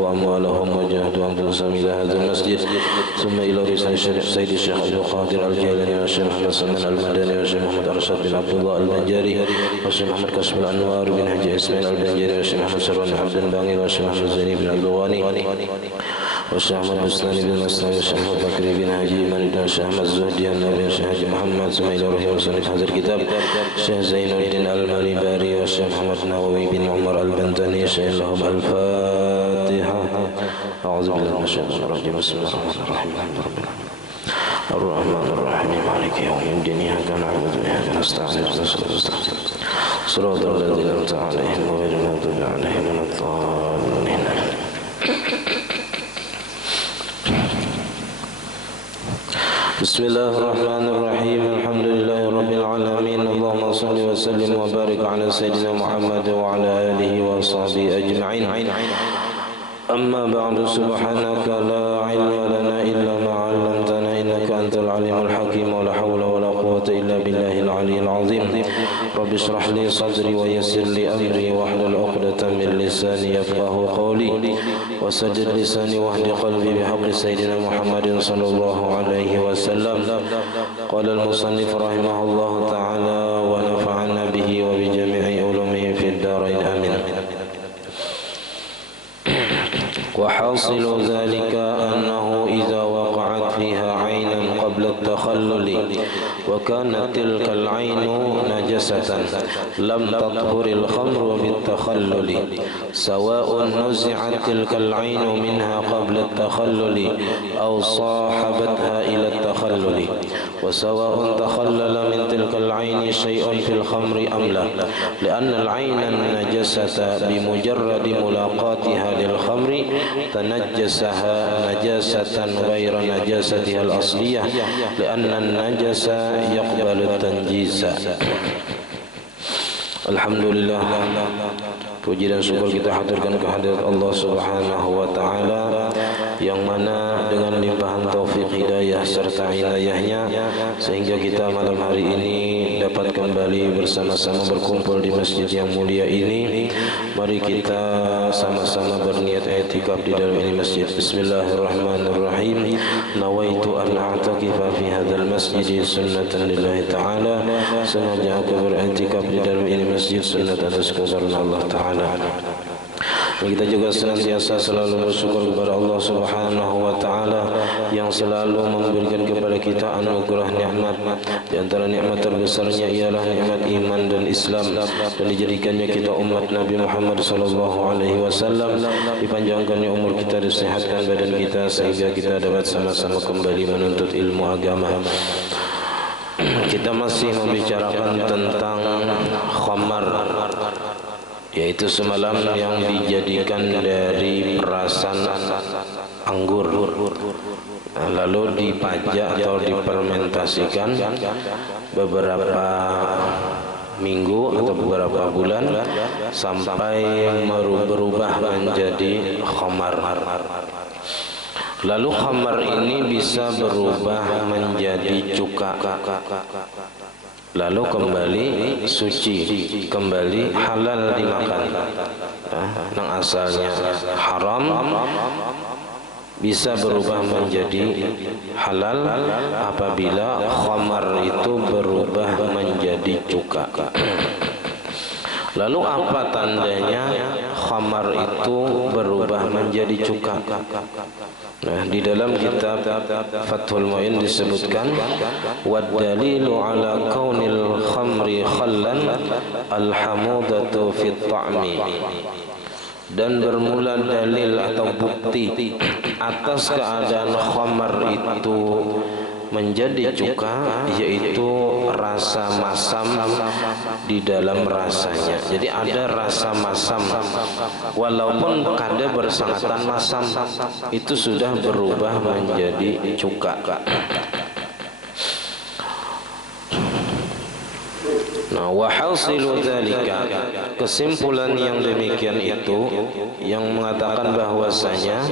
وأموالهم وجاهدوا أنفسهم إلى هذا المسجد ثم إلى رسالة سيد الشيخ عبد القادر الجيلاني والشيخ محمد سلمان المدني والشيخ محمد أرشد بن عبد الله البنجاري والشيخ محمد كشف الأنوار بن حجي إسماعيل البنجاري والشيخ محمد شروان عبد الباقي والشيخ محمد زيني بن عبد الغني والشيخ محمد بسلاني بن مسلم والشيخ محمد بكري بن حجي من بن الشيخ محمد الزهدي النبي والشيخ حجي محمد ثم إلى روح وصنف هذا الكتاب الشيخ زين الدين المالباري والشيخ محمد نووي بن عمر البنتني شيخ لهم الفاتحة. أعوذ بالله من الشيطان الرجيم. بسم الله الرحمن الرحيم. الحمد لله الرحمن الرحيم مالك يوم الدين إياك نعبد وإياك نستعين صراط الذين أنعمت عليهم غير المغضوب عليهم ولا الضالين. بسم الله الرحمن الرحيم. الحمد لله رب العالمين. اللهم صل وسلم وبارك على سيدنا محمد وعلى آله وصحبه أجمعين. أما بعد سبحانك لا علم لنا إلا ما علمتنا إنك أنت العليم الحكيم ولا حول ولا قوة إلا بالله العلي العظيم. رب اشرح لي صدري ويسر لي أمري واحلل عقدة من لساني يفقه قولي وسدد لساني واهد قلبي بحق سيدنا محمد صلى الله عليه وسلم. قال المصنف رحمه الله تعالى ونفعنا به وبجميع علومه في الدارين آمين. وحاصل ذلك أنه إذا وقعت فيها عين قبل التخلل وكانت تلك العين نجسة لم تطهر الخمر بالتخلل سواء نزعت تلك العين منها قبل التخلل أو صاحبتها إلى التخلل وسواء تخلل من تلك العين شيء في الخمر أم لا لأن العين النجسة بمجرد ملاقاتها للخمر تنجسها نجاسة غير نجاستها الأصلية لأن النجس يقبل التنجيس. Alhamdulillah, puji dan syukur kita haturkan kehadirat Allah Subhanahu wa taala yang mana dengan limpahan taufik hidayah serta inayahnya sehingga kita malam hari ini dapat kembali bersama-sama berkumpul di masjid yang mulia ini. Mari kita sama-sama berniat i'tikaf di dalam ini masjid. Bismillahirrahmanirrahim. Nawaitu an a'takifa fi hadzal masjid sunnatan lillahi ta'ala. Sengaja aku beriktikaf di dalam ini masjid sunnat atas kebesaran Allah Ta'ala. Dan kita juga senantiasa selalu bersyukur kepada Allah Subhanahu wa Ta'ala yang selalu memberikan kepada kita anugerah nikmat. Di antara nikmat terbesarnya ialah nikmat iman dan Islam, dan dijadikannya kita umat Nabi Muhammad sallallahu alaihi wasallam, dipanjangkannya umur kita, disehatkan badan kita sehingga kita dapat sama-sama kembali menuntut ilmu agama. Kita masih membicarakan tentang khamar, yaitu semalam yang dijadikan dari perasan anggur lalu dipajak atau difermentasikan beberapa minggu atau beberapa bulan sampai berubah menjadi khamar. Lalu khamar ini bisa berubah menjadi cuka, lalu kembali suci, kembali halal dimakan. Yang asalnya haram bisa berubah menjadi halal apabila khamar itu berubah menjadi cuka. Lalu apa tandanya khamar itu berubah menjadi cuka? Nah, di dalam kitab Fathul Mu'in disebutkan wad dalilu ala kaunil khamri khallan alhamudatu fit ta'mi, dan bermula dalil atau bukti atas keadaan khamar itu menjadi cuka, yaitu rasa masam di dalam rasanya. Jadi ada rasa masam, walaupun kada bersangatan masam, itu sudah berubah menjadi cuka. Nah, wa hasilu dzalika, kesimpulan yang demikian itu yang mengatakan bahwasanya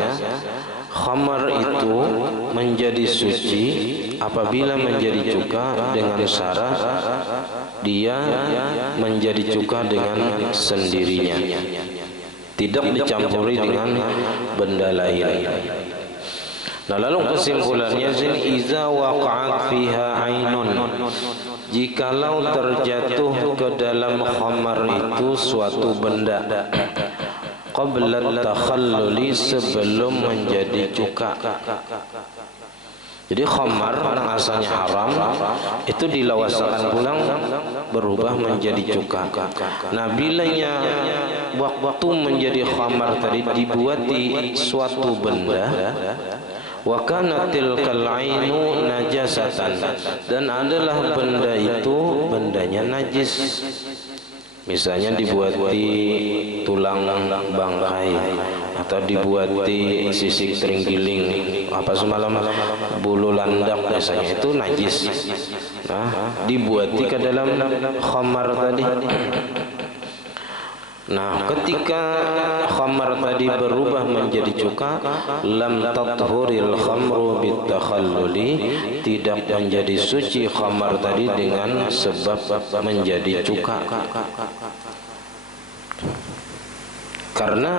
khamar itu menjadi suci apabila menjadi cuka dengan syarat dia menjadi cuka dengan sendirinya. tidak dicampuri dengan benda lain. Nah, lalu kesimpulannya iza waqa'at fiha ainun, jikalau terjatuh ke dalam khamar itu suatu benda qabla takhalluli, sebelum menjadi cuka. Jadi khamar yang asalnya haram itu dilawasakan pulang berubah menjadi cuka. Nah, bilanya waktu menjadi khamar tadi dibuati suatu benda, wa kanatil kal'ainu najasatan, dan adalah benda itu bendanya najis. Misalnya dibuati tulang bangkai, atau dibuati sisik terenggiling, apa semalam bulu landak misalnya, itu najis. Nah, dibuati ke dalam khamar tadi. Nah, ketika khamar tadi berubah menjadi cuka, lam tathuril khamru bitakhalluli, tidak menjadi suci khamar tadi dengan sebab menjadi cuka. Karena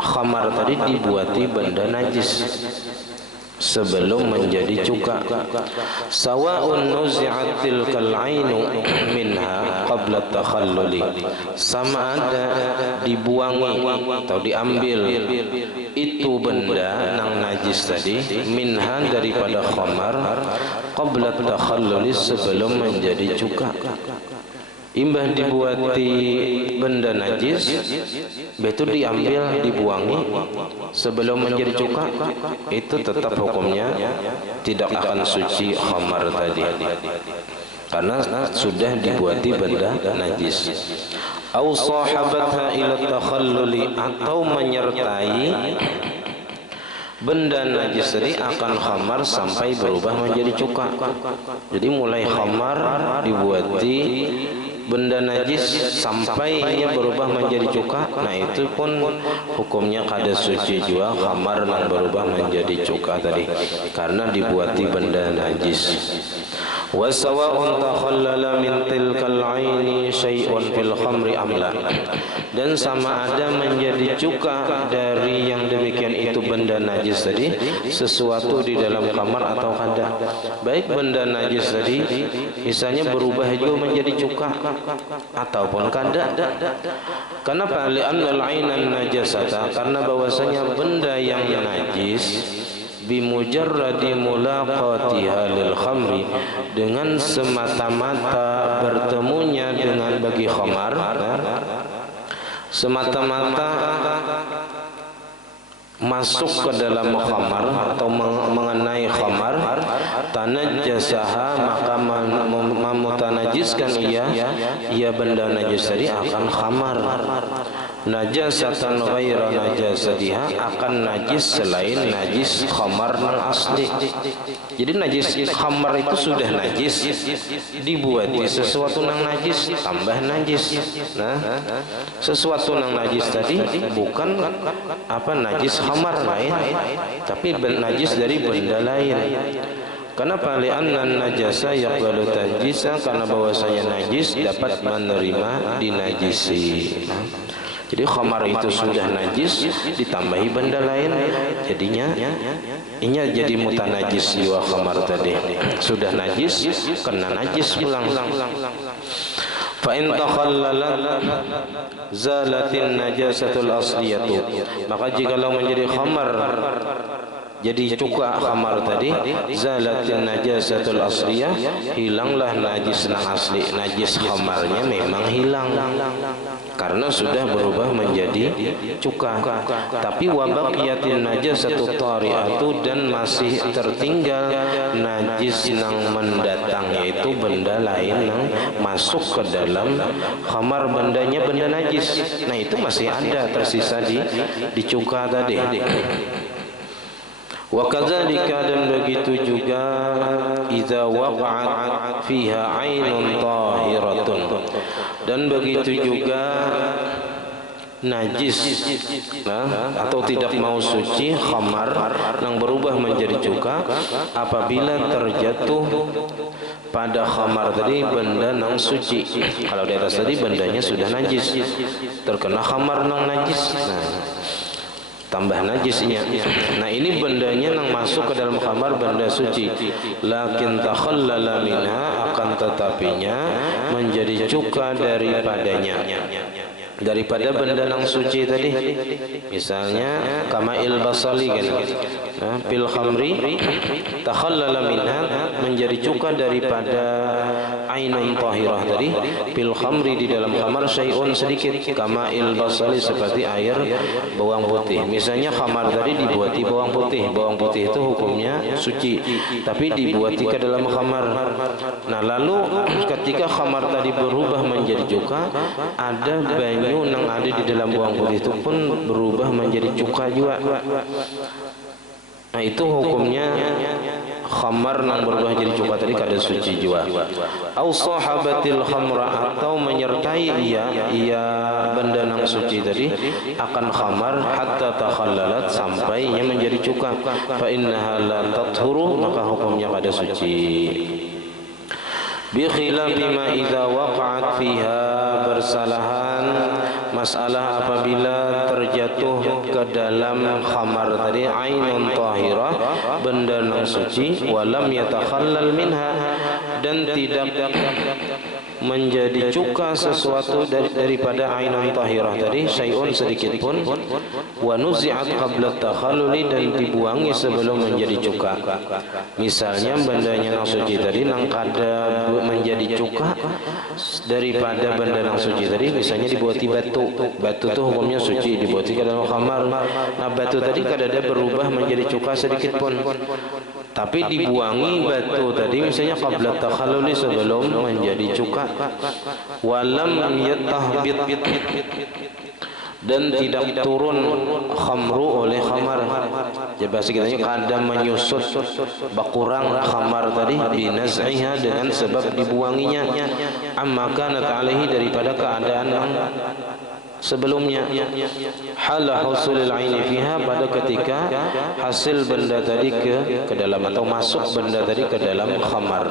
khamar tadi dibuati benda najis sebelum menjadi cuka. Sawa'un nuzi'atil kal'ainu minha qabla takhalluli, sama ada dibuangi atau diambil itu benda nang najis tadi, minha daripada khamar, qabla takhalluli, sebelum menjadi cuka. Imbah dibuati benda najis, betul diambil, dibuangi sebelum menjadi cuka, itu tetap hukumnya tidak akan suci khamar tadi, karena sudah dibuati benda najis. Au sahabatha ila takhalluli, atau menyertai benda najis tadi akan khamar sampai berubah menjadi cuka. Jadi mulai khamar dibuati benda najis sampai ia berubah menjadi cuka, nah itu pun hukumnya kada suci juga khamar yang berubah menjadi cuka tadi, karena dibuati benda najis. Wa sawa'un takhallala min tilkal aini syai'un fil khamri amla, dan sama ada menjadi cuka dari yang demikian itu benda najis tadi sesuatu di dalam khamar atau kada. Baik benda najis tadi misalnya berubah juga menjadi cuka ataupun kada. Kenapa? Li'anna al-'ainan najasata, karena bahwasanya benda yang najis bimujarradi mulaqatiha lil khamri, dengan semata-mata bertemunya dengan bagi khamar, semata-mata masuk ke dalam khamar atau mengenai khamar, tanajjasaha, maka memutanajiskan ia benda najis tadi akan khamar. Najasatan ghaira najasatiha, akan najis selain najis khamar yang asli. Jadi najis khamar itu sudah najis, dibuati sesuatu yang najis, tambah najis. Nah, sesuatu yang najis tadi bukan apa najis khamar lain, tapi najis dari benda lain. Kenapa? Li'anna najasa yaqbalu tanjisa, karena bahwasanya najis dapat menerima dinajisi. Jadi khamar itu sudah najis ditambahi benda lain, jadinya ini jadi mutanajis jiwa khamar tadi. Sudah najis kena najis pulang. Fa in takhallalat zalatin najasatul asliyatu, maka jikalau menjadi khamar jadi cuka khamar tadi, zalatin najasatul asliyah, hilanglah najis nang asli. Najis khamarnya memang hilang karena sudah berubah menjadi cuka. Tapi wabaqiyatin najasatut tari'atu, dan masih tertinggal najis nang mendatang, yaitu benda lain yang masuk ke dalam khamar, bendanya benda najis. Nah itu masih ada tersisa di cuka tadi. Wa kadzalika, dan begitu juga idza waqa'at fiha 'ainun tahiratun, dan begitu juga najis atau tidak mau suci khamar yang berubah menjadi cuka apabila terjatuh pada khamar tadi benda yang suci. Kalau di atas tadi bendanya sudah najis, terkena khamar yang najis, tambah najisnya. Nah ini bendanya yang masuk ke dalam khamar benda suci, lakin takhallala minha, akan tetapinya menjadi cuka daripadanya, daripada benda yang suci tadi. Misalnya kamail basali kan, pil khamri takhallala minha, menjadi cuka daripada ainun tahirah tadi, pil khamri di dalam khamar syai'un sedikit, kamail basali seperti air bawang putih. Misalnya khamar tadi dibuati bawang putih itu hukumnya suci, tapi dibuati ke dalam khamar. Nah lalu ketika khamar tadi berubah menjadi cuka, ada banyu yang ada di dalam bawang putih itu pun berubah menjadi cuka juga. Nah itu hukumnya khamar yang berubah jadi cuka tadi kada suci juga. Au sahabatil khamra, atau menyertai ia benda yang suci tadi akan khamar hatta takhallalat, sampai ia menjadi cuka, fa innaha la tathuru, maka hukumnya kada suci. Bi khilafi ma idza waqa'at fiha, bersalahan masalah apabila terjatuh ke dalam khamar tadi ainun tahirah, benda yang suci, walam yatakhallal minha, dan tidak menjadi cuka sesuatu daripada ainun tahirah tadi syai'un sedikit pun, wa nuzi'at qabla takhalluli, dan dibuangi sebelum menjadi cuka. Misalnya bendanya yang suci tadi nang kada menjadi cuka daripada benda yang suci tadi, misalnya dibuati batu itu hukumnya suci, dibuati ke dalam khamar. Nah batu tadi kada ada berubah menjadi cuka sedikit pun, tapi dibuangi batu tadi misalnya qabla takhalluli, sebelum menjadi cuka. Walam yatahbit, dan tidak turun khamru oleh khamar. Jadi bahasa kitanya kada menyusut berkurang khamar tadi binaz'iha, dengan sebab dibuanginya, amma kanat alaihi, daripada keadaan yang sebelumnya. Hala husulil aini fiha, pada ketika hasil benda tadi ke dalam, atau masuk benda tadi ke dalam khamar.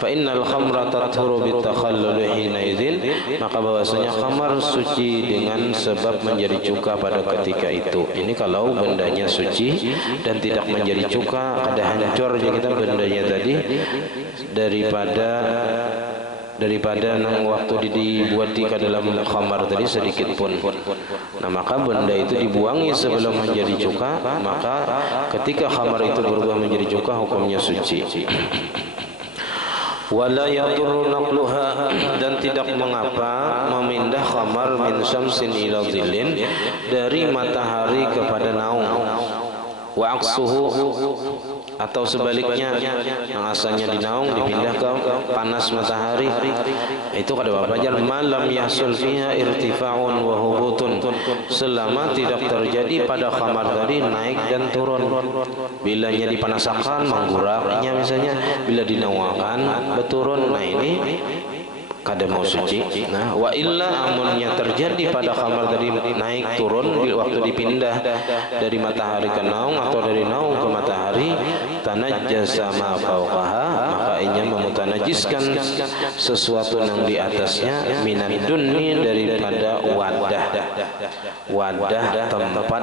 Fa innal khamra tathuru bitakhallul hina idzin, maka bahwasanya khamar suci dengan sebab menjadi cuka pada ketika itu. Ini kalau bendanya suci dan tidak menjadi cuka, kada hancur je kita bendanya tadi daripada nang waktu dibuat ke dalam khamar tadi sedikit pun. Nah maka benda itu dibuangi sebelum menjadi cuka, maka ketika khamar itu berubah menjadi cuka hukumnya suci. Wala yadurru naqluha, dan tidak mengapa memindah khamar min syamsin ila dhillin, dari matahari kepada naung. Wa aqsuhu, atau sebaliknya, yang asalnya di naung dipindah ke panas matahari, itu kada apa aja. Malam yahsul fiha irtifa'un wa hubutun, selama tidak terjadi pada khamar tadi naik dan turun. Bilanya dipanasakan mengguraknya misalnya, bila dinawakan beturun, nah ini kada mau suci. Nah wa illa, amunnya terjadi pada khamar tadi naik turun waktu dipindah dari matahari ke naung atau dari naung ke matahari, tanajjasa ma fawqaha, maka ianya memutanajiskan sesuatu yang di atasnya, minan dunni, daripada wadah tempat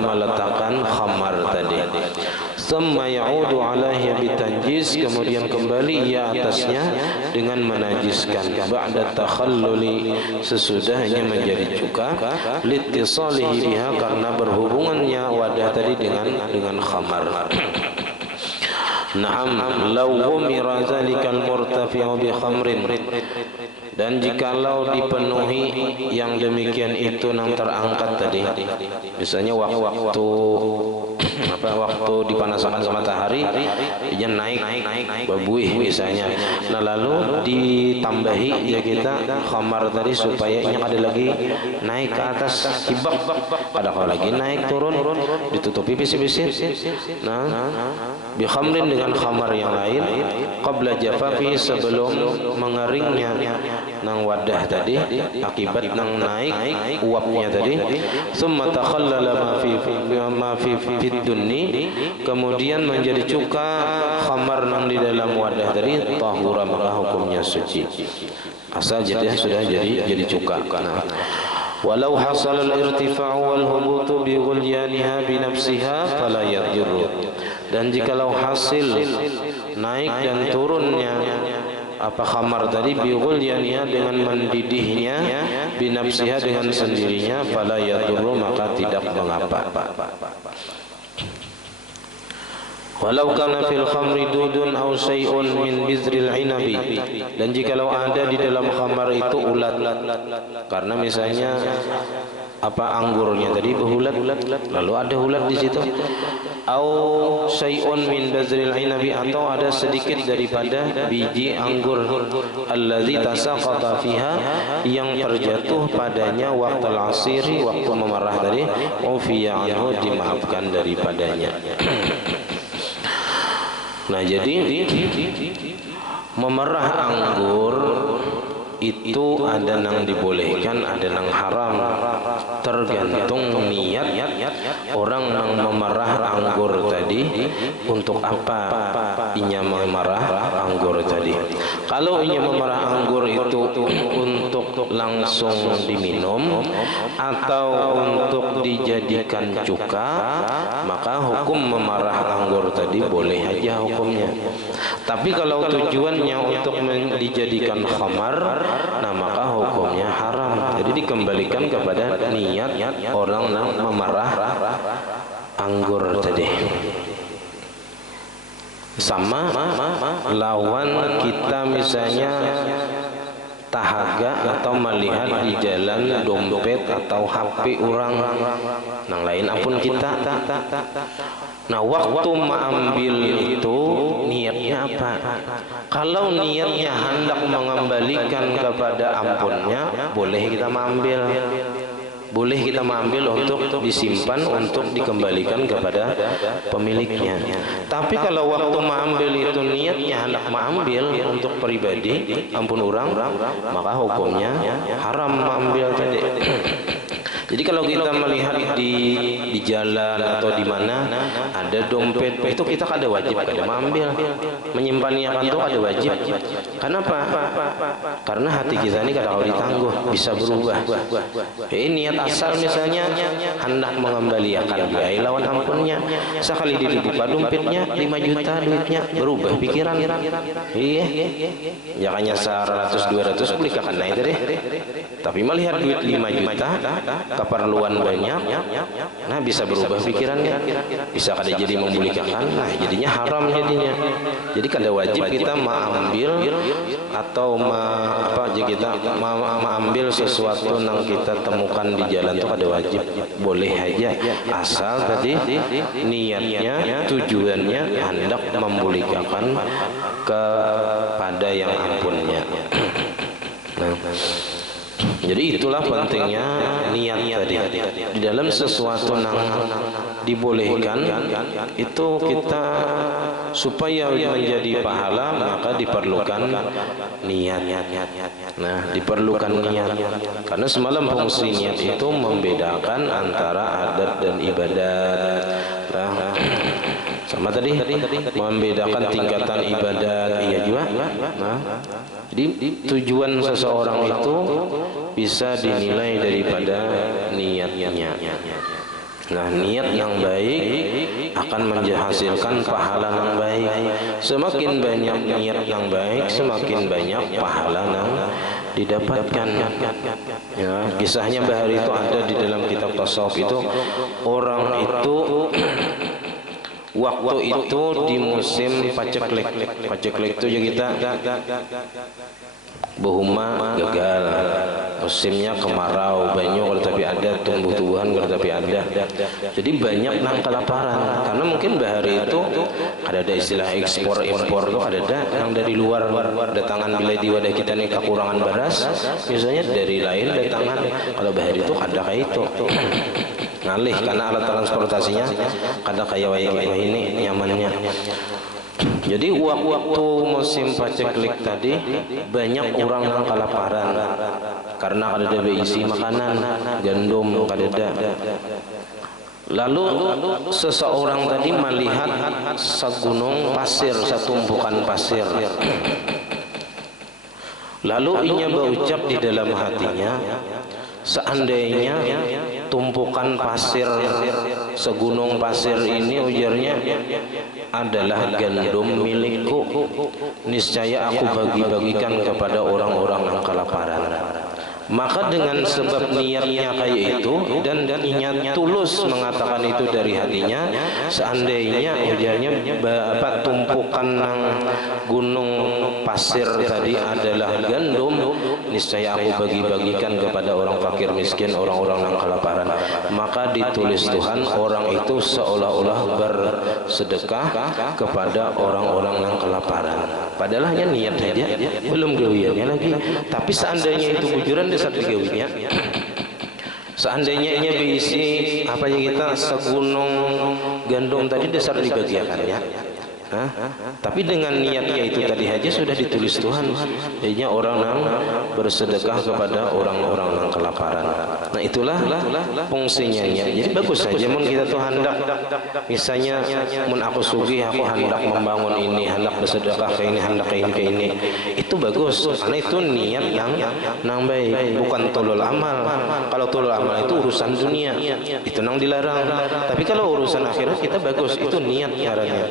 meletakkan khamar tadi. Thumma ya'udu alaihi bitanjis, kemudian kembali ia atasnya dengan menajiskan, ba'da takhalluli, sesudahnya menjadi cuka, litisalihi biha, karena berhubungannya wadah tadi dengan khamar. Naam, law umira zalikal murtafi'u bi khamrin, dan jikalau dipenuhi yang demikian itu yang terangkat tadi, misalnya waktu dipanasakan ke matahari dia naik berbuih misalnya. Nah lalu ditambahi ya kita khamar tadi supaya ini ada lagi naik ke atas, hibak ada kalau lagi naik turun ditutupi bisi-bisi. Nah, bi khamrin dengan khamar yang lain, qabla jafafi sebelum mengeringnya nang wadah tadi akibat nang naik uapnya tadi. Summa takhallala ma fi dunni, kemudian menjadi cuka khamar nang di dalam wadah tadi, tahura maka hukumnya suci. Asal jadi sudah jadi cuka. Nah, walau hasal al-irtifa'u wal hubutu bi ghulyaniha bi nafsiha fala yadhurru. Dan jikalau hasil naik dan turunnya apa khamar tadi bi ghulyaniha dengan mendidihnya, bi nafsiha dengan sendirinya, fala yadhurru maka tidak mengapa. Walau kana fil khamri dudun aw syai'un min bizril inabi, dan jikalau ada di dalam khamar itu ulat, karena misalnya apa anggurnya tadi berulat, lalu ada ulat di situ, aw syai'un min bizril inabi, atau ada sedikit daripada biji anggur allazi tasaqata fiha, yang terjatuh padanya waqtal asiri, waktu memerah tadi, ufiya anhu, dimaafkan daripadanya. Nah, jadi memerah anggur itu ada nang dibolehkan, ada nang haram, tergantung niat orang nang memerah anggur tadi untuk apa inya memerah anggur tadi. Kalau inya memerah anggur itu untuk langsung diminum atau untuk dijadikan cuka, maka hukum memerah anggur tadi boleh aja hukumnya. Tapi kalau tujuannya untuk dijadikan khamar, nah maka hukumnya haram. Jadi dikembalikan kepada niat orang yang memerah anggur tadi. Sama lawan kita misalnya tahaga atau melihat di jalan dompet atau HP orang nang lain ampun kita. Nah, waktu mengambil itu niatnya apa? Kalau niatnya hendak mengembalikan kepada ampunnya, boleh kita mengambil. Boleh kita mengambil untuk disimpan, untuk dikembalikan kepada pemiliknya. Tapi kalau waktu mengambil itu niatnya hendak mengambil untuk pribadi, ampun orang, maka hukumnya haram mengambil tadi. Jadi kalau kita melihat di jalan atau di mana ada dompet, itu kita ada wajib ada mengambil, menyimpannya kan itu ada wajib. Kenapa? Karena hati kita ini kadang-kadang ditangguh, bisa berubah. Ini niat asal misalnya hendak mengembalikan biaya lawan ampunnya, sekali dibuka dompetnya 5 juta duitnya, berubah pikiran. Iya, jangannya 100-200 belikan naik deh. Tapi melihat duit 5 juta keperluan banyak, nah bisa berubah pikirannya, bisa kada jadi membelikan, nah jadinya haram jadinya. Jadi kada wajib kita mengambil atau kita mengambil sesuatu yang kita temukan di jalan itu kada wajib, boleh aja asal tadi niatnya tujuannya hendak membelikan kepada yang ampunnya. Nah, jadi itulah pentingnya niat tadi. Di dalam sesuatu yang dibolehkan itu kita supaya menjadi pahala maka diperlukan niat. Nah, diperlukan niat. Karena semalam fungsi niat itu membedakan antara adat dan ibadat. Nah, sama tadi membedakan tingkatan ibadat, iya juga. Nah, jadi tujuan seseorang itu bisa dinilai daripada niatnya. Nah, niat yang baik akan menghasilkan pahala yang baik. Semakin banyak niat yang baik, semakin banyak pahala yang didapatkan. Ya, kisahnya bahari itu ada di dalam kitab tasawuf itu. Orang itu waktu itu di musim paceklik. Paceklik itu juga kita Buhuma gagal, musimnya kemarau, banyak kalau tapi ada tumbuh-tumbuhan kalau tapi ada. Jadi banyak nang kelaparan karena mungkin bahari itu ada istilah ekspor impor tuh ada yang dari luar datangan bila di wadah kita nih kekurangan beras, misalnya dari lain datangan. Kalau bahari itu ada kayak itu. ngalih karena alat transportasinya kada kayak ini nyamannya. Jadi waktu musim paceklik tadi banyak orang yang kelaparan karena kada ada berisi makanan, gandum kada ada. Lalu seseorang tadi melihat segunung pasir, setumpukan pasir. Lalu ia berucap di dalam hatinya, seandainya tumpukan pasir, segunung pasir ini, ujarnya, adalah gandum milikku, niscaya aku bagi-bagikan kepada orang-orang yang kelaparan. Maka dengan sebab niatnya kayak itu dan niat tulus mengatakan itu dari hatinya, seandainya ujarnya tumpukan gunung pasir tadi adalah gandum, niscaya aku bagi-bagikan kepada orang fakir miskin, orang-orang yang kelaparan. Maka ditulis Tuhan orang itu seolah-olah bersedekah kepada orang-orang yang kelaparan. Padahal hanya niat saja, belum gawiannya lagi. Tapi seandainya itu bujuran dasar gawinya, seandainya berisi apa yang kita segunung gandum tadi dasar dibagiakannya. Tapi dengan niatnya itu tadi aja sudah ditulis Tuhan, jadinya orang yang bersedekah kepada orang-orang yang kelaparan. Nah itulah fungsinya. Jadi bagus saja mun kita tuh hendak, misalnya mun aku sugih, aku hendak membangun ini, hendak bersedekah ke ini, hendak ke ini, itu bagus karena itu niat yang baik, bukan tolol amal. Kalau tolol amal itu urusan dunia, itu nang dilarang. Tapi kalau urusan akhirat kita bagus, itu niat caranya.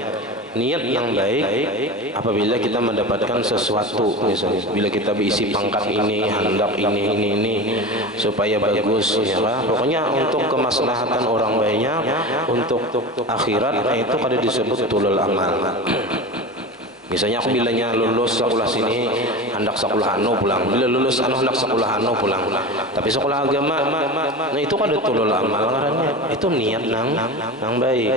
Niat yang baik apabila kita mendapatkan sesuatu, misalnya bila kita berisi pangkat ini, hendak ini supaya bagus ya kan? Pokoknya untuk kemaslahatan orang banyak, untuk akhirat, itu kada disebut tulul amal. Misalnya aku bilanya lulus sekolah sini hendak sekolah anu pulang, bila lulus anu hendak sekolah anu pulang, tapi sekolah agama, nah itu kada tulul amal karena itu niat nang baik.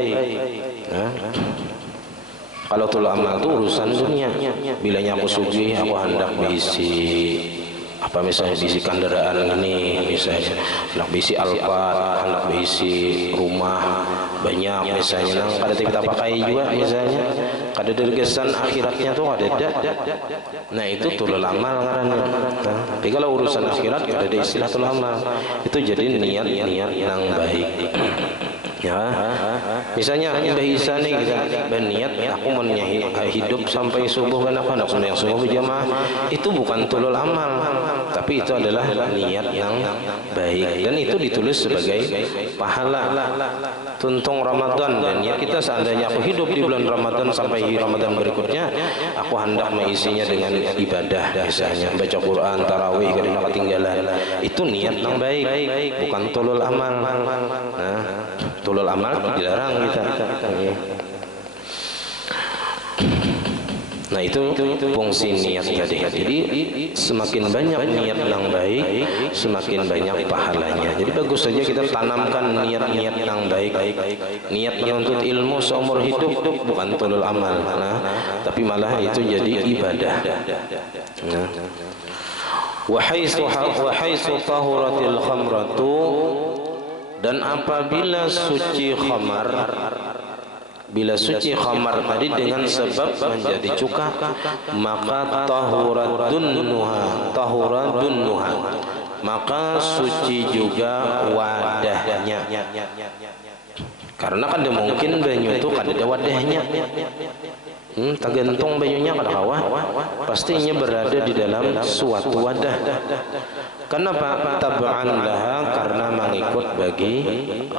Kalau tulul amal itu urusan dunia. Bilanya aku sugih, aku hendak berisi apa misalnya berisi kendaraan ini, misalnya hendak berisi Alphard, hendak berisi rumah banyak, misalnya nang kada kita pakai juga, misalnya kada dergesan akhiratnya tuh ada. Nah itu tulul amal karena. Tapi kalau urusan akhirat kada ada istilah tulul amal. Itu jadi niat yang baik. Ya, misalnya Mbah Isa nih kita berniat aku mau hidup sampai subuh kan aku hendak sembahyang subuh berjamaah, itu bukan tulul amal, tapi itu adalah niat yang baik dan itu ditulis sebagai pahala. Tuntung Ramadan dan niat kita seandainya aku hidup di bulan Ramadan sampai Ramadan berikutnya, aku hendak mengisinya dengan ibadah, misalnya baca Quran, tarawih, kada ketinggalan. Itu niat yang baik, bukan tulul amal. Nah, tulul amal dilarang kita. Nah itu fungsi niat tadi. Jadi semakin banyak niat yang baik, semakin banyak pahalanya. Jadi bagus saja kita tanamkan niat-niat yang baik. Niat menuntut ilmu seumur hidup bukan tulul amal, tapi malah itu jadi ibadah. Wa haitsu tahuratil khamratu, dan apabila suci khamar, bila suci khamar tadi dengan sebab menjadi cuka, maka tahuradun nuha, maka suci juga wadahnya. Karena kan mungkin banyu itu kan ada wadahnya. Tergantung banyunya kada kawah, pastinya berada di dalam suatu wadah. Kenapa? Tab'an laha, karena mengikut bagi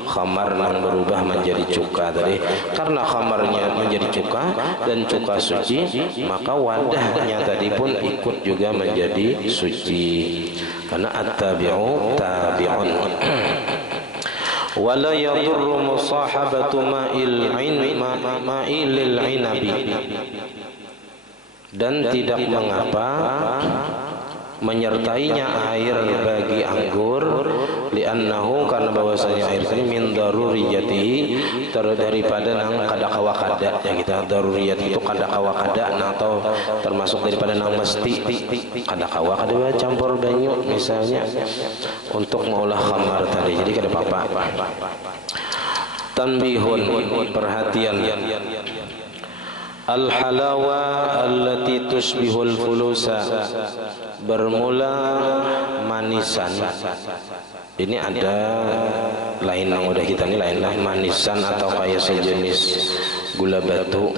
khamar yang berubah menjadi cuka tadi. Karena khamarnya menjadi cuka dan cuka suci, maka wadahnya tadi pun ikut juga menjadi suci. Karena at-tabi'u tabi'un. Wala yadurru musahabatu ma'ilil inabi, dan tidak mengapa menyertainya air bagi anggur, li'annahu karena bahwasanya air ini min daruriyatihi daripada nang kada kawa kada ya kita daruriyat itu kada kawa kada atau termasuk daripada nang mesti kada kawa kada campur banyu misalnya untuk mengolah khamar tadi, jadi kada apa-apa. Tanbihun, perhatian. Al-halawa allati tusbihul fulusa, bermula manisan. Ini ada lain yang udah kita ini lain lah, manisan atau kayak sejenis gula batu.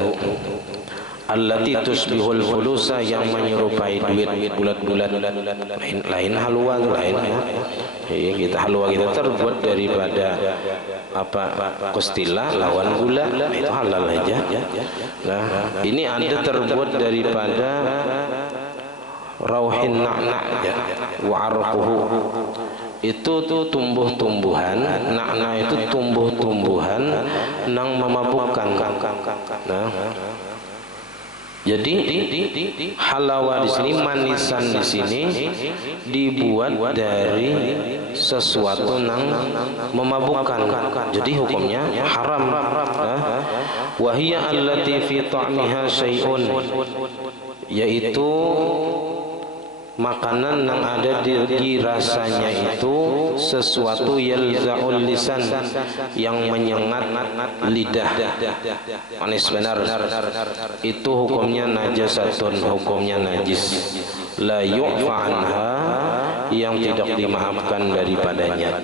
Allati tusbihul fulusa, yang menyerupai duit bulat-bulat. Lain halwa lain ya. Ya, kita halwa kita terbuat daripada apa kustila lawan gula, itu halal aja. Nah, ini ada terbuat daripada rauhin na'na ya, wa arquhu. Itu tumbuh-tumbuhan, na'na itu tumbuh-tumbuhan nang memabukkan. Nah, jadi halawa di sini, manisan di sini dibuat dari sesuatu nang memabukkan. Jadi hukumnya haram. Wa hiya allati fi ta'miha syai'un, yaitu makanan yang ada di rasanya itu sesuatu yalza'ul lisan, yang menyengat lidah, manis benar, itu hukumnya najasatun, hukumnya najis, la yu'fa anha, yang tidak dimaafkan daripadanya.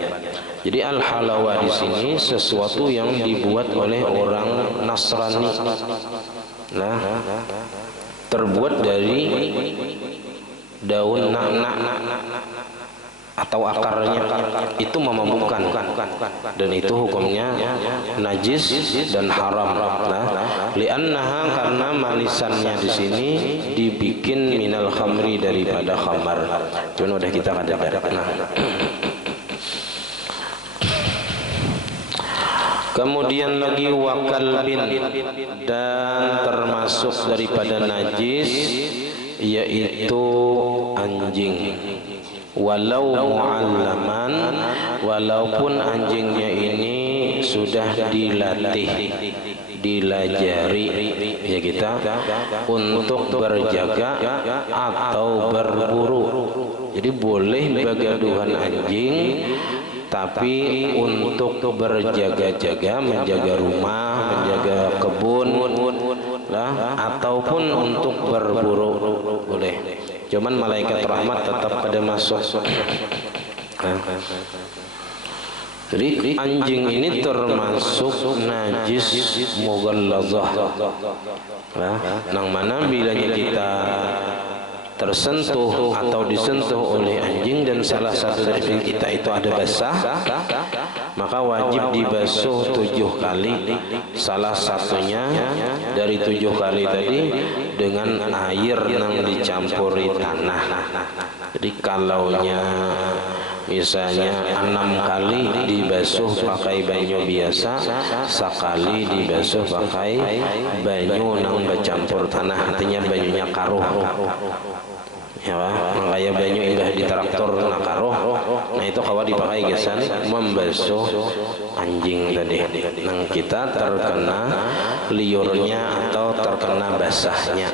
Jadi al-halawa di sini sesuatu yang dibuat oleh orang Nasrani. Nah, terbuat dari daun na'na atau akarnya, itu memabukkan dan itu hukumnya najis dan haram. Nah, li'annaha, karena manisannya di sini dibikin minal khamri, daripada khamar. Cuman udah kita kadang-kadang. Nah, kemudian lagi wakalbin, dan termasuk daripada najis yaitu anjing, walau mu'allaman, walaupun anjingnya ini sudah dilatih, dilajari ya kita untuk berjaga atau berburu. Jadi boleh begaduhan anjing, tapi untuk berjaga-jaga, menjaga rumah, menjaga kebun lah, ataupun untuk berburu boleh. Cuman malaikat rahmat tetap pada masuk. Jadi anjing ini termasuk najis mughallazah. Nah, nang mana bilanya kita tersentuh atau disentuh oleh anjing dan salah satu dari kita itu ada basah, maka wajib dibasuh 7 kali. Salah satunya dari 7 kali tadi dengan air yang dicampuri tanah. Jadi kalaunya misalnya 6 kali dibasuh pakai banyu biasa, sekali dibasuh pakai banyu nang bercampur tanah, artinya banyunya karuh. Ya, makanya banyu indah di traktor nakaruh. Nah, itu kawa dipakai gesan membasuh anjing tadi. Nang kita terkena liurnya atau terkena basahnya.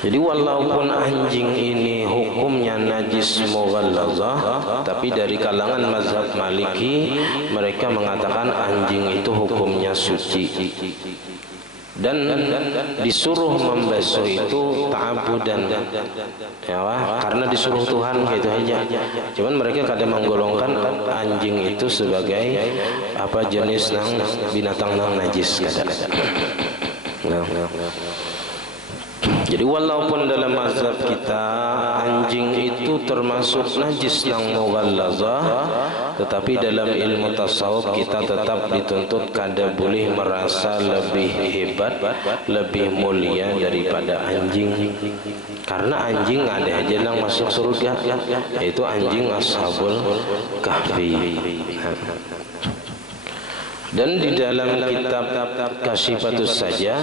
Jadi walaupun anjing ini hukumnya najis mughallazah, tapi dari kalangan mazhab Maliki mereka mengatakan anjing itu hukumnya suci. Dan disuruh membasuh itu ta'abudan, ya, karena disuruh Tuhan gitu aja. Cuman mereka kadang menggolongkan anjing itu sebagai apa jenis nang binatang nang najis kadang. Jadi walaupun dalam mazhab kita anjing itu termasuk najis yang mughallazah, tetapi dalam ilmu tasawuf kita tetap dituntut kada boleh merasa lebih hebat, lebih mulia daripada anjing. Karena anjing ada aja yang masuk surga, yaitu anjing ashabul kahfi. Dan di dalam kitab Kasyifatus Saja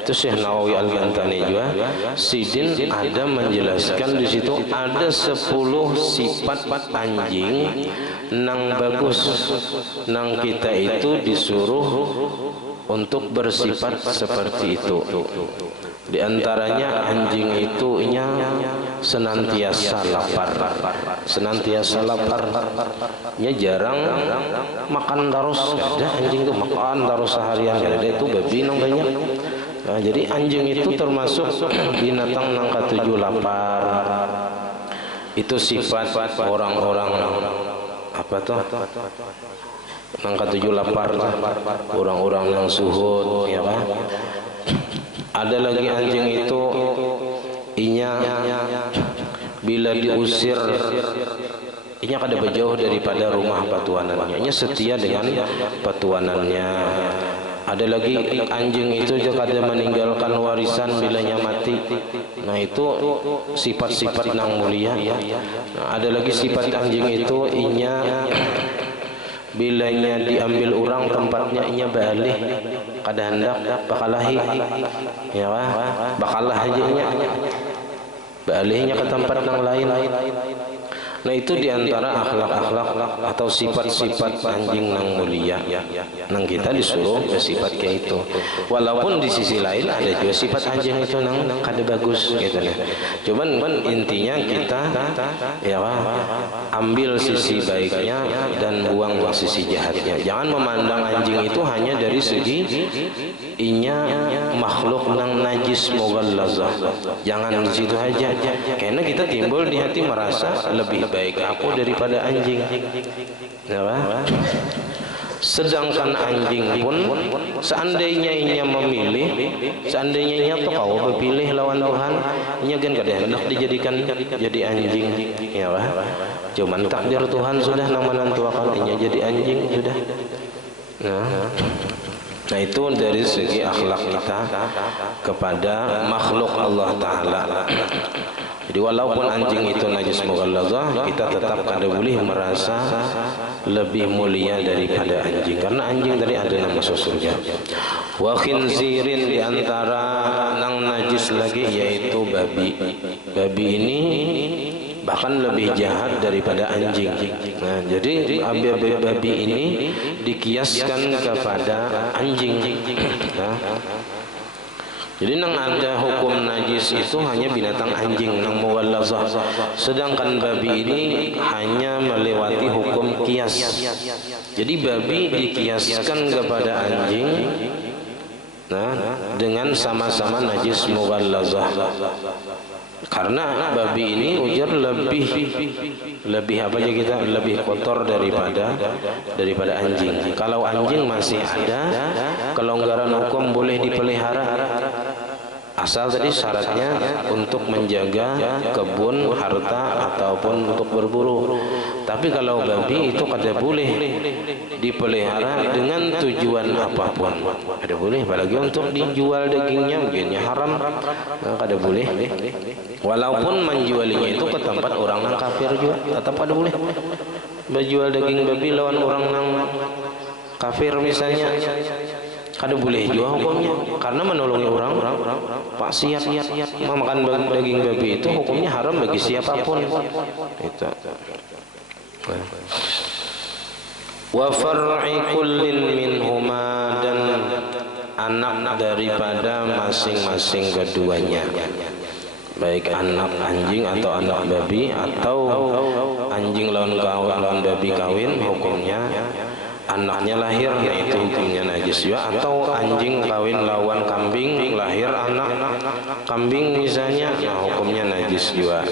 itu Syekh Nawawi Al-Ghantani juga Sidin ada menjelaskan di situ ada 10 sifat anjing nang bagus nang kita itu disuruh untuk bersifat seperti itu. Di antaranya anjing itu senantiasa lapar. Senantiasa lapar. Jarang makan terus. Ada anjing itu makan terus seharian. Ada itu babi nang banyak. Nah, jadi anjing itu termasuk binatang nang ketujuh lapar. Itu sifat orang-orang apa tuh? Nang ketujuh lapar, orang-orang yang suhud, ya kan? Ada lagi anjing itu bila diusir kada berjauh daripada rumah patuanannya. Setia dengan patuanannya. Ada lagi anjing itu juga kada meninggalkan warisan bilanya mati. Nah itu sifat-sifat nang mulia. Nah, ada lagi sifat anjing itu bilanya diambil orang tempatnya balik kada hendak bakalahi ya bakalah aja balihnya ke tempat yang lain. Nah itu diantara akhlak-akhlak atau sifat-sifat anjing nang mulia nang kita disuruh bersifat kayak itu. Walaupun di sisi lain ada juga sifat anjing itu nang kada bagus gitu ya. Cuman intinya kita ya ambil sisi baiknya dan buang sisi jahatnya. Jangan memandang anjing itu hanya dari segi makhluk nang najis mughallazah. Jangan di situ aja. Karena kita timbul di hati merasa lebih baik aku daripada anjing. Ya, sedangkan anjing pun seandainya memilih, seandainya tuh kau berpilih lawan Tuhan, kan kada hendak dijadikan jadi anjing. Ya, cuman takdir Tuhan sudah nang menentukan jadi anjing sudah. Nah itu dari segi akhlak kita kepada makhluk Allah Ta'ala. Jadi walaupun anjing itu najis mughallazah, kita tetap kada boleh merasa lebih mulia daripada anjing, karena anjing tadi ada nama masuk surga. Wa khinzirin, di antara nang najis lagi yaitu babi. Babi ini bahkan lebih jahat daripada anjing. Nah, jadi babi ini dikiaskan kepada anjing. Nah, jadi nang ada hukum najis itu hanya binatang anjing nang mughallazah. Sedangkan babi ini hanya melewati hukum kias. Jadi babi dikiaskan kepada anjing dengan sama-sama najis mughallazah. Karena babi ini ujar lebih apa aja kita lebih kotor daripada anjing. Kalau anjing masih ada kelonggaran hukum boleh dipelihara, asal tadi syaratnya untuk menjaga kebun, harta ataupun untuk berburu. Tapi kalau babi itu kada boleh dipelihara dengan tujuan apapun. Kada boleh, apalagi untuk dijual dagingnya, mungkinnya haram. Kada boleh. Walaupun menjualinya itu ke tempat orang yang kafir juga, tetap kada boleh. Menjual daging babi lawan orang yang kafir misalnya, kada boleh juga hukumnya, karena menolongi orang maksiat. Memakan daging babi itu hukumnya haram bagi siapapun. Itu. Wa far'i kullin minhuma, dan anak daripada masing-masing keduanya, baik anak anjing atau anak babi, atau anjing lawan babi kawin, hukumnya anaknya lahir, yaitu hukumnya najis juga. Atau anjing kawin lawan kambing, lahir anak kambing misalnya, hukumnya najis juga.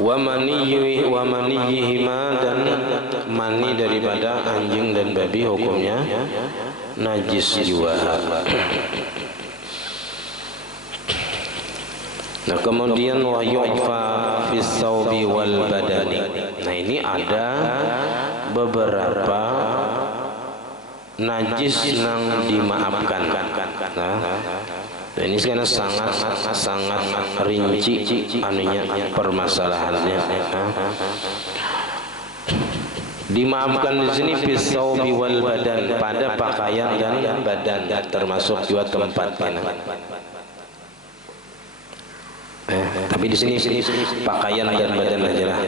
Wa maniyihima, dan mani daripada anjing dan babi hukumnya najis juga. Nah kemudian wa yu'fa fis thawbi wal badani. Nah ini ada beberapa najis yang dimaafkan. Nah ini sekarang sangat rinci anunya permasalahannya. Dimaafkan di sini fisaubi wal badan, pada pakaian dan badan, termasuk juga tempat kena. Tapi di sini pakaian dan badan aja lah.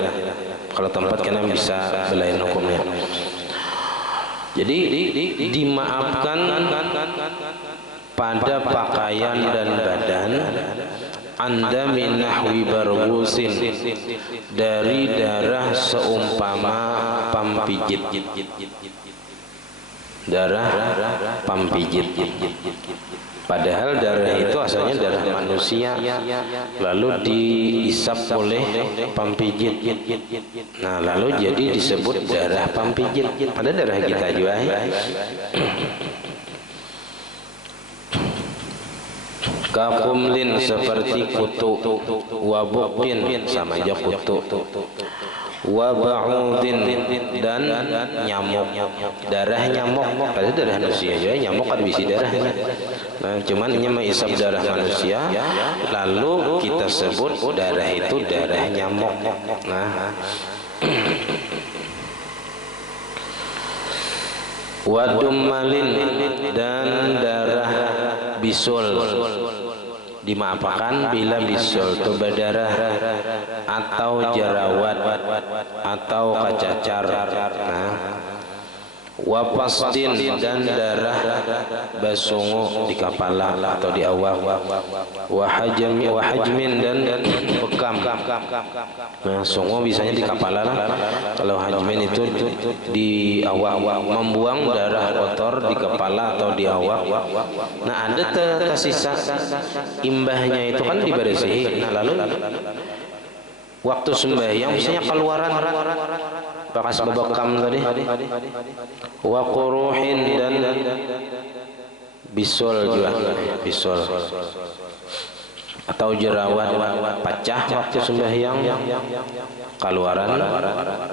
Kalau tempat kena bisa belain hukumnya. Jadi dimaafkan pada pakaian dan badan. Anda min nahwi barghusin, dari darah seumpama pampijit. Darah pampijit. Padahal darah itu asalnya darah manusia, lalu diisap oleh pampijit. Nah, lalu jadi disebut darah pampijit. Pada darah kita juga ya. Kakumlin, seperti kutu, wabukin, sama aja kutu, waba'udin, dan nyamuk. Darah nyamuk, pada darah manusia juga nyamuk ada bisi darahnya. Nah, cuman ini mengisap darah manusia, lalu kita sebut darah itu darah nyamuk. Nah, wadummalin, dan darah bisul, dimaafkan bila bisul itu berdarah atau jerawat atau kacacar. Nah, wapasdin, dan darah basungu di kepala atau di awak. Wahajmin, dan bekam. Nah, sungu biasanya di kepala lah. Kalau hajmin itu di awak, membuang darah kotor di kepala atau di awak. Nah, ada tersisa imbahnya itu kan dibersihi. Nah, lalu waktu sembahyang misalnya keluaran bekas bekam tadi. Wa quruhin, dan bisul juga, bisul atau jerawat pecah waktu sembahyang, keluaran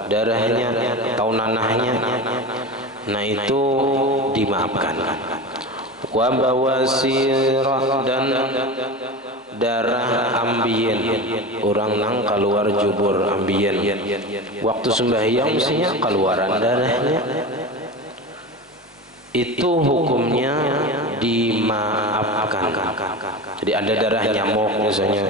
darahnya atau nanahnya. Nah, itu dimaafkan. Wa bawasirah, dan darah ambien, orang nang keluar jubur ambien waktu sembahyang misalnya keluaran darahnya, itu hukumnya dimaafkan. Jadi ada darah nyamuk misalnya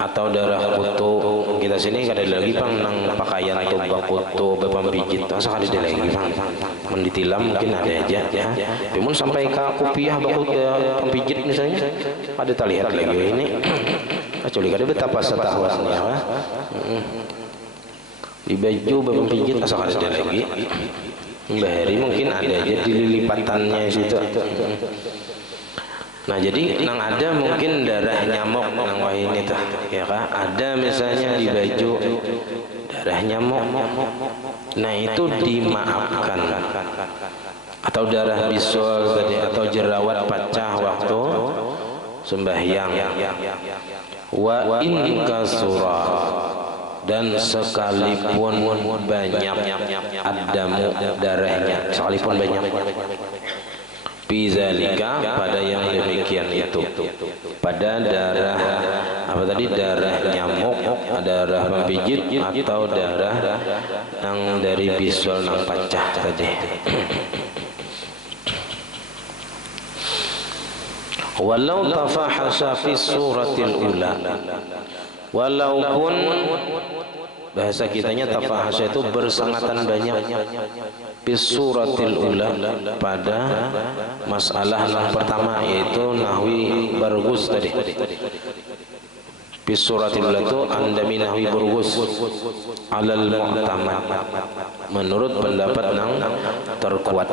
atau darah kutu, kita sini ada lagi pang nang pakaian atau kutu bepampijit, masa ada lagi pang menditilam mungkin ada aja ya. Namun sampai ke kopiah bakut pampijit misalnya ada terlihat lagi ini. Kecuali kada betapa setahunnya di baju bepampijit asal ada lagi. Mbah Heri mungkin ada aja di lilipatannya situ. Nah, jadi nang ada mungkin darah nyamuk nang wah ini tuh, ya kan? Ada misalnya di baju darah nyamuk. Nah, itu dimaafkan. Atau darah bisul tadi, atau jerawat pecah waktu sembahyang. Wa in kasura, dan sekalipun banyak adamu darahnya, sekalipun banyak. Bizalika, pada yang demikian itu, pada darah apa tadi, darah nyamuk, darah pampijit, atau darah yang dari bisul nang pecah tadi. Walau tafahasa fi suratil ula, walaupun bahasa kitanya tafahasa itu bersangatan banyak, bis suratil ula, pada masalah yang pertama yaitu nahwi bargus tadi. Bis suratil ula itu andami nahwi bargus alal mu'tamad, menurut pendapat yang terkuat.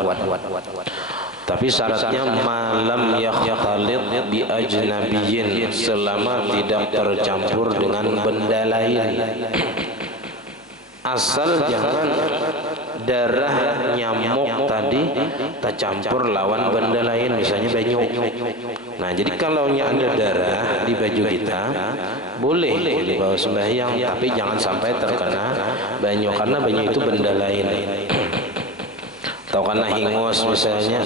Tapi syaratnya malam yakhtalid bi ajnabiyyin, selama tidak tercampur dengan benda lain. Asal jangan darah nyamuk tadi tercampur lawan benda lain, misalnya banyu. Nah, jadi kalau ada darah di baju kita boleh dibawa sembahyang, tapi jangan sampai terkena banyu, karena banyu itu benda lain. Atau karena hingus misalnya.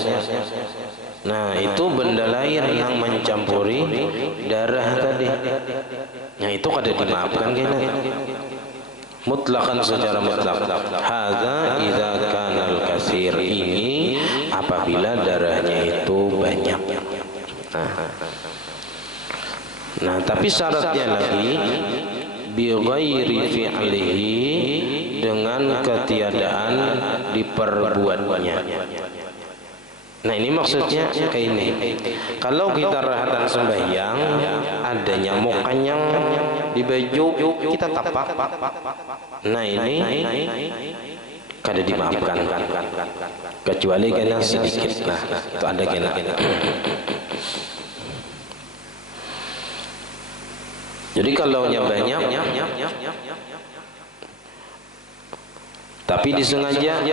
Nah, itu benda lain yang mencampuri darah tadi. Nah, itu kada dimaafkan kena. mutlakan secara mutlak. Hadza idza kana al-katsir, ini apabila darahnya itu banyak. Nah, tapi syaratnya lagi bi ghairi fi'lihi, dengan ketiadaan diperbuatnya. Nah, ini maksudnya kayak ini. Kalau kita rahatan sembahyang ada nyamuk kanyang di baju, kita tapak. Nah, ini kada dimaafkan. Kecuali kena sedikit. Nah, itu ada kena. Jadi kalau banyak tapi disengaja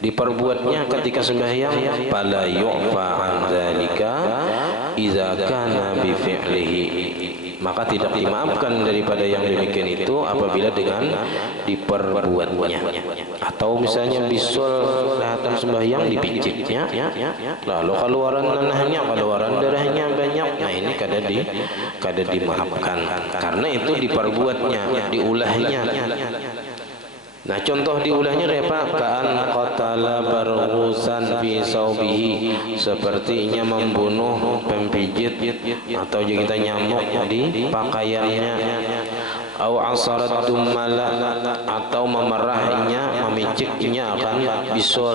diperbuatnya ketika sembahyang, fala yu'fa an dzalika idza kana bi fi'lihi, maka tidak dimaafkan daripada yang demikian itu apabila dengan diperbuatnya. Atau misalnya bisul rahatan sembahyang dipijitnya, lalu keluaran nanahnya, keluaran darahnya banyak, nah ini kada dimaafkan karena itu diperbuatnya, diulahnya. Nah, contoh diulahnya apa? Ka'an qatala barghusan fi saubihi, sepertinya membunuh pempijit atau kita nyamuk di pakaiannya. Au asarat dumala, atau memerahnya, memiciknya akan bisul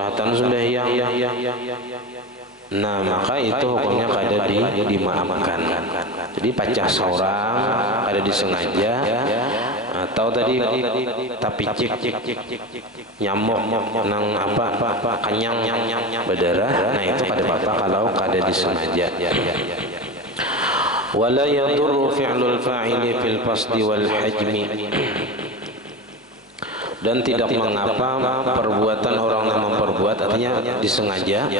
rahatan sembahyang. Nah, maka itu hukumnya kada dimaafkan. Jadi pacah seorang ada disengaja, atau tadi tapi cik nyamuk nang apa kanyang berdarah, nah itu kada apa kalau kada disengaja. Wala yadurru fi'lul fa'ili fil qasdi wal hajmi, dan tidak mengapa perbuatan orang yang memperbuat, artinya disengaja,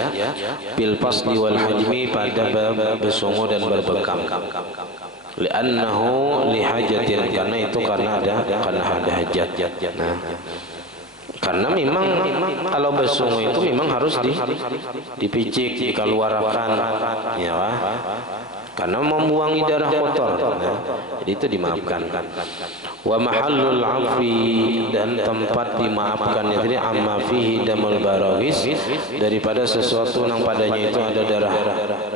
bil qasdi wal hajmi, pada bersungguh dan berbekam. Li'annahu lihajatin, karena itu karena ada hajat. Nah, karena memang kalau bersungguh itu memang harus dipicik, dikeluarkan, ya wah, karena membuangi darah kotor. Nah, jadi itu dimaafkan. Wa mahallul afi, dan tempat dimaafkannya jadi amma fihi damul barawis, daripada sesuatu yang padanya itu ada darah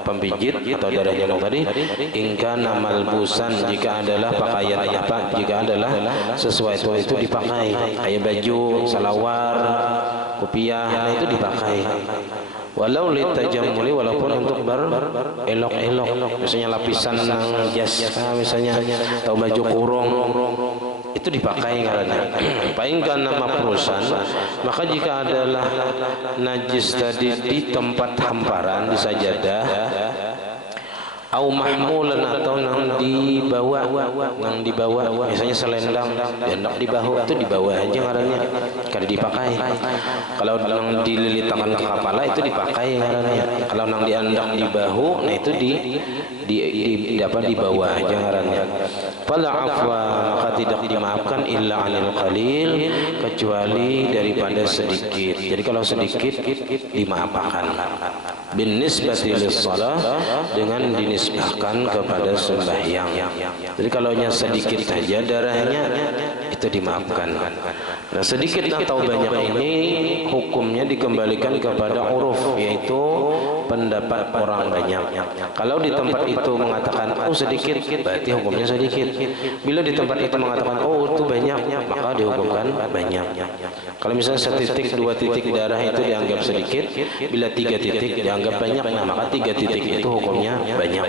pempijit atau darah nyamuk tadi. Ingka namal busan, jika adalah pakaian apa, jika adalah sesuatu itu dipakai, kayak baju, salawar, kopiah, nah itu dipakai. Walau litajammuli, walaupun untuk berelok-elok, misalnya lapisan nang jas, misalnya atau baju kurung, itu dipakai karena paingkan nama perusahaan. Maka jika adalah najis tadi di tempat hamparan, di sajadah, au mahmulan, atau nang dibawa, misalnya selendang hendak di bahu, itu dibawa aja ngarannya, kada dipakai. Kalau nang dililitakan ke kepala itu dipakai ngarannya. Kalau nang diandak di bahu, nah itu dapat dibawa aja ngarannya. Fala afwa, maka tidak dimaafkan illa anil qalil, kecuali daripada sedikit. Jadi kalau sedikit dimaafkan. Bin nisbati lis-shalah, dengan dinisbahkan kepada sembahyang. Jadi kalau nya sedikit saja darahnya itu dimaafkan. Nah, sedikit atau banyak ini hukumnya dikembalikan kepada uruf, yaitu pendapat orang banyak. Kalau di tempat itu mengatakan oh sedikit, berarti hukumnya sedikit. Bila di tempat itu mengatakan oh itu banyak, maka dihukumkan banyak. Kalau misalnya setitik, dua titik darah itu dianggap sedikit, bila tiga titik dianggap banyak, nah maka tiga titik itu hukumnya banyak.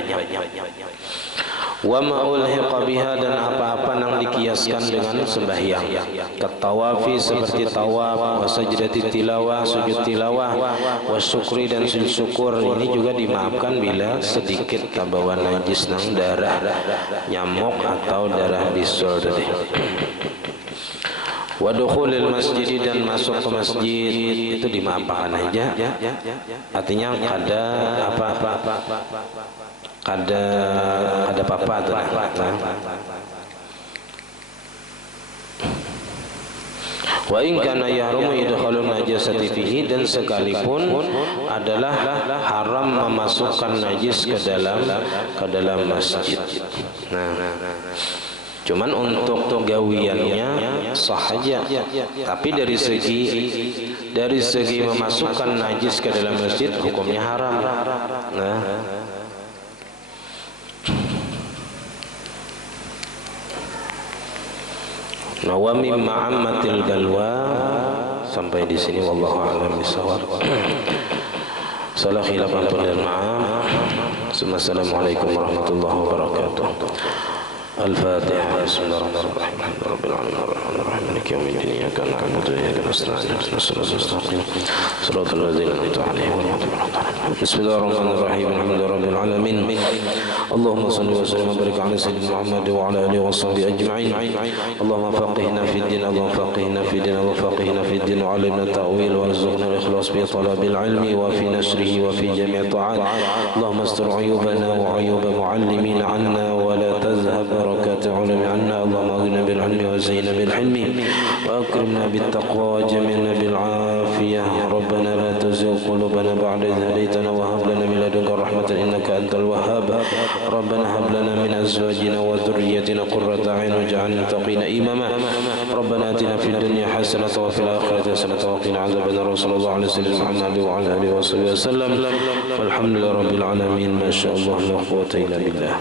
Wa ma ulhiqa biha, dan apa-apa yang dikiaskan dengan sembahyang, katawafi seperti tawaf, wa sajdati tilawah, sujud tilawah, wa syukri, dan sujud syukur, ini juga dimaafkan bila sedikit tabawan najis nang darah nyamuk atau darah bisul tadi. Wa dukhulil masjid, dan masuk ke masjid itu dimaafkan aja, artinya kada apa-apa. Wa in kana yahrumu idkhalun najasati fihi, dan sekalipun adalah haram memasukkan najis ke dalam masjid. Nah, Cuman untuk gawiannya sah saja. Tapi dari segi memasukkan najis ke dalam masjid hukumnya haram. Nah, wa mimma ammatil balwa, sampai di sini wallahu a'lam bishawab. Salah khilafan dan maaf. Assalamualaikum warahmatullahi wabarakatuh. Al-Fatihah. Bismillahirrahmanirrahim. Rabbil alamin arrahmanir rahim maliki yaumiddin iyyaka na'budu wa iyyaka nasta'in ihdinas siratal mustaqim siratal ladzina an'amta 'alaihim ghairil maghdubi 'alaihim. Bismillahirrahmanirrahim. Alhamdulillahirabbil alamin. Allahumma shalli wa sallim wa barik 'ala sayyidina Muhammad wa 'ala alihi wa sahbihi ajma'in. Allahumma faqihna fid din, Allahumma faqihna fid din, Allahumma faqihna fid din wa 'allimna ta'wil wa arzuqna al-ikhlas fi talabil 'ilmi wa fi nashrihi wa fi jami' ta'at. Allahumma astur 'uyubana wa 'uyuba mu'allimina 'anna wa la tazhab بركات علم عنا. اللهم اغننا بالعلم وزينا بالحلم واكرمنا بالتقوى وجملنا بالعافيه. ربنا لا تزغ قلوبنا بعد إذ هديتنا وهب لنا من لدنك رحمة إنك أنت الوهاب. ربنا هب لنا من أزواجنا وذريتنا قرة أعين واجعلنا للمتقين إماما. ربنا آتنا في الدنيا حسنة وفي الآخرة حسنة وقنا عذاب النار. صلى الله عليه وسلم محمد وعلى آله وصحبه وسلم. والحمد لله رب العالمين. ما شاء الله لا قوة إلا بالله.